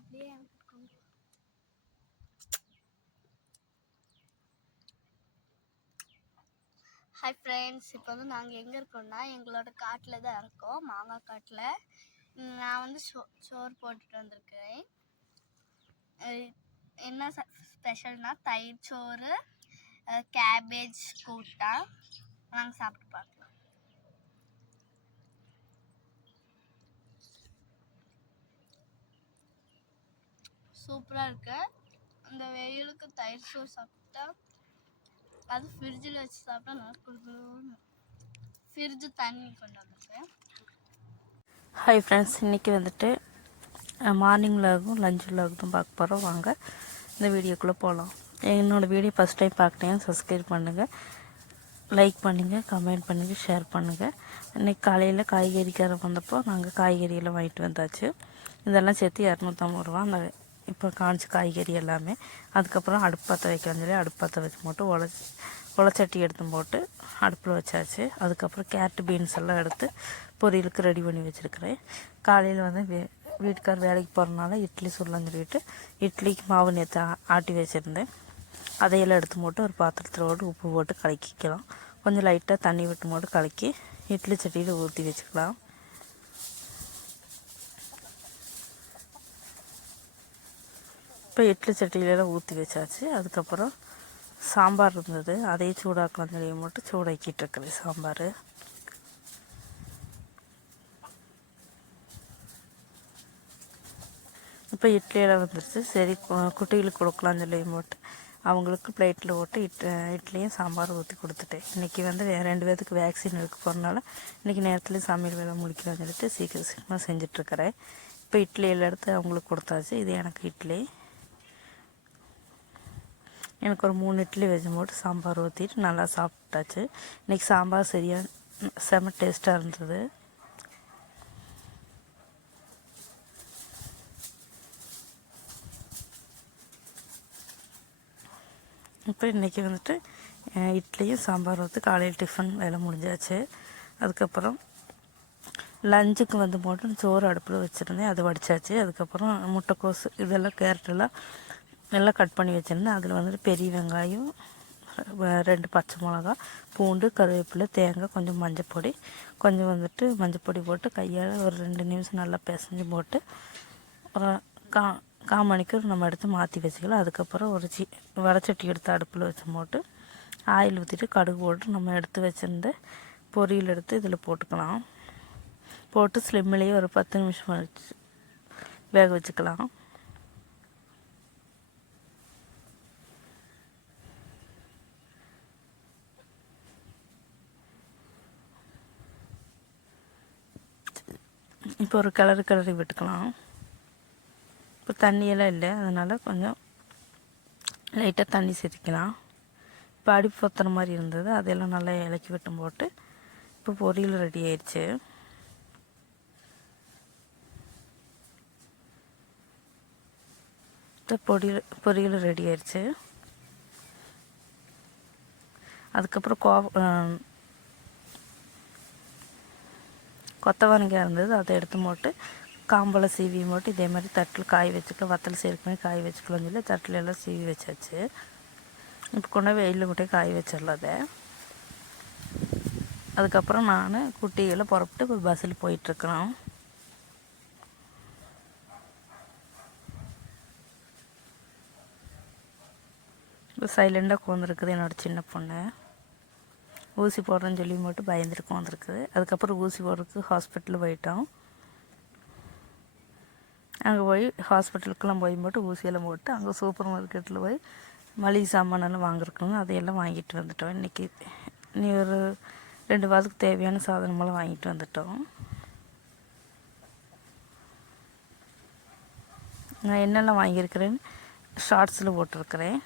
அப்படியே hi friends, இப்போ வந்து நாங்கள் எங்கே இருக்கோம்னா எங்களோட காட்டில் தான் இருக்கோம், மாங்காய் காட்டில். நான் வந்து சோறு போட்டுட்டு வந்திருக்கிறேன். என்ன ஸ்பெஷல்னா தயிர் சோறு, கேபேஜ் கூட்டா. நாங்கள் சாப்பிட்டு பார்க்கலாம். சூப்பராக இருக்கு. இந்த வெயிலுக்கு தயிர் சோறு சாப்பிட்டா, அது ஃப்ரிட்ஜில் வச்சு சாப்பிட்டா நல்லா கொடுக்கணும். ஃப்ரிட்ஜு தண்ணி கொண்டு வந்துருக்கேன். ஹாய் ஃப்ரெண்ட்ஸ், இன்றைக்கி வந்துட்டு மார்னிங் விலாகும் லஞ்ச் விலாகும் தான் பார்க்க போகிறோம். வாங்க இந்த வீடியோக்குள்ளே போகலாம். என்னோடய வீடியோ ஃபஸ்ட் டைம் பார்க்குறீங்க, சப்ஸ்கிரைப் பண்ணுங்கள், லைக் பண்ணுங்கள், கமெண்ட் பண்ணுங்கள், ஷேர் பண்ணுங்கள். இன்றைக்கி காலையில் காய்கறிக்காரன் வந்தப்போ நாங்கள் காய்கறியெல்லாம் வாங்கிட்டு வந்தாச்சு. இதெல்லாம் சேர்த்து 250 ரூபா. அந்த இப்போ காய்ச்ச காய்கறி எல்லாமே. அதுக்கப்புறம் அடுப்பு பற்ற வைக்கணும்னு சொல்லி அடுப்பு பற்ற வச்சு போட்டு உலச்சட்டி எடுத்து போட்டு அடுப்பில் வச்சாச்சு. அதுக்கப்புறம் கேரட்டு பீன்ஸ் எல்லாம் எடுத்து பொரியலுக்கு ரெடி பண்ணி வச்சுருக்கிறேன். காலையில் வந்து வீட்டுக்கார் வேலைக்கு போகிறனால இட்லி சுடலான்னு சொல்லிட்டு இட்லிக்கு மாவு நேற்று ஆட்டி வச்சுருந்தேன். அதையெல்லாம் எடுத்து போட்டு ஒரு பாத்திரத்தில் போட்டு உப்பு போட்டு கலக்கிக்கலாம். கொஞ்சம் லைட்டாக தண்ணி விட்டு போட்டு கலக்கி இட்லி சட்டியில் ஊற்றி வச்சுக்கலாம். இப்போ இட்லி சட்டியிலலாம் ஊற்றி வச்சாச்சு. அதுக்கப்புறம் சாம்பார் இருந்தது, அதையும் சூடாக்கலாம் சொல்லி மட்டும் சூடாக்கிட்டு இருக்கிறேன் சாம்பார். இப்போ இட்லியெல்லாம் வந்துடுச்சு. சரி, குட்டிகளுக்கு கொடுக்கலான்னு சொல்லி போட்டு அவங்களுக்கு பிளேட்டில் போட்டு இட்லியும் சாம்பார் ஊற்றி கொடுத்துட்டேன். இன்றைக்கி வந்து 2 பேர்த்துக்கு வேக்சின் எடுக்க போகிறனால இன்றைக்கி நேரத்துலேயும் சமையல் வேலை முடிக்கலாம்னு சொல்லிட்டு சீக்கிரமாக செஞ்சிட்ருக்கிறேன். இப்போ இட்லியெல்லாம் எடுத்து அவங்களுக்கு கொடுத்தாச்சு. இது எனக்கு இட்லி. எனக்கு ஒரு 3 இட்லி வச்சு போட்டு சாம்பார் ஊற்றிட்டு நல்லா சாப்பிட்டாச்சு. இன்றைக்கி சாம்பார் செம டேஸ்ட்டாக இருந்தது. இப்போ இன்றைக்கி வந்துட்டு இட்லியும் சாம்பார் ஊற்றி காலையில் டிஃபன் வேலை முடிஞ்சாச்சு. அதுக்கப்புறம் லஞ்சுக்கு வந்து போட்டு சோறு அடுப்பில் வச்சுருந்தேன், அது வடித்தாச்சு. அதுக்கப்புறம் முட்டைக்கோசு இதெல்லாம் கேரட்டெல்லாம் நல்லா கட் பண்ணி வச்சுருந்தேன். அதில் வந்துட்டு பெரிய வெங்காயம், 2 பச்சை மிளகா, பூண்டு, கருவேப்பிலை, தேங்காய், கொஞ்சம் மஞ்சப்பொடி, கொஞ்சம் வந்துட்டு மஞ்சப்பொடி போட்டு கையால் ஒரு 2 நிமிஷம் நல்லா பிசைஞ்சு போட்டு ஒரு காமணிக்கு நம்ம எடுத்து மாற்றி வச்சுக்கலாம். அதுக்கப்புறம் ஒரு வடச்சட்டி எடுத்து அடுப்பில் வச்சு போட்டு ஆயில் ஊற்றிட்டு கடுகு போட்டு நம்ம எடுத்து வச்சுருந்து பொரியல் எடுத்து இதில் போட்டுக்கலாம். போட்டு ஸ்லிம்மிலேயே ஒரு 10 நிமிஷம் வச்சு வேக வச்சுக்கலாம். இப்போ ஒரு கிளறி விட்டுக்கலாம். இப்போ தண்ணியெல்லாம் இல்லை, அதனால் கொஞ்சம் லைட்டாக தண்ணி சேர்த்திக்கலாம். இப்போ அடுப்பு பற்றுற மாதிரி இருந்தது, அதெல்லாம் நல்லா இலக்கி விட்டு போட்டு இப்போ பொரியல் ரெடி ஆயிடுச்சு. இப்போ பொரியல் ரெடி ஆயிடுச்சு. அதுக்கப்புறம் கொத்தவரங்காய் இருந்தது, அதை எடுத்து போட்டு காம்பெல்லாம் சீவி போட்டு இதே மாதிரி தட்டில் காய வச்சுக்கலாம். வத்தல் சேர்க்கணும், காய வச்சுக்கலாம்னு சொல்லி தட்டில் எல்லாம் சீவி வச்சாச்சு. இப்போ கொண்டு வெயிலில் விட்டே காய வச்சிடலாம் அதை. அதுக்கப்புறம் நான் குட்டியெல்லாம் புறப்பட்டு இப்போ பஸ்ஸில் போயிட்டுருக்குறோம். இப்போ சைலண்டாக உட்காந்துருக்குது என்னோடய சின்ன பொண்ணு. ஊசி போடுறேன்னு சொல்லி மட்டும் பயந்துருக்கு வந்துருக்குது. அதுக்கப்புறம் ஊசி போடுறதுக்கு ஹாஸ்பிட்டலில் போயிட்டோம். அங்கே போய் ஹாஸ்பிட்டலுக்கெல்லாம் போய் போட்டு ஊசியெல்லாம் போட்டு அங்கே சூப்பர் மார்க்கெட்டில் போய் மளிகை சாமானெல்லாம் வாங்கியிருக்கோங்க, அதையெல்லாம் வாங்கிட்டு வந்துட்டோம். இன்றைக்கி ஒரு 2 வாரத்துக்கு தேவையான சாதனமெல்லாம் வாங்கிட்டு வந்துட்டோம். நான் என்னெல்லாம் வாங்கியிருக்கிறேன்னு ஷார்ட்ஸில் போட்டிருக்கிறேன்.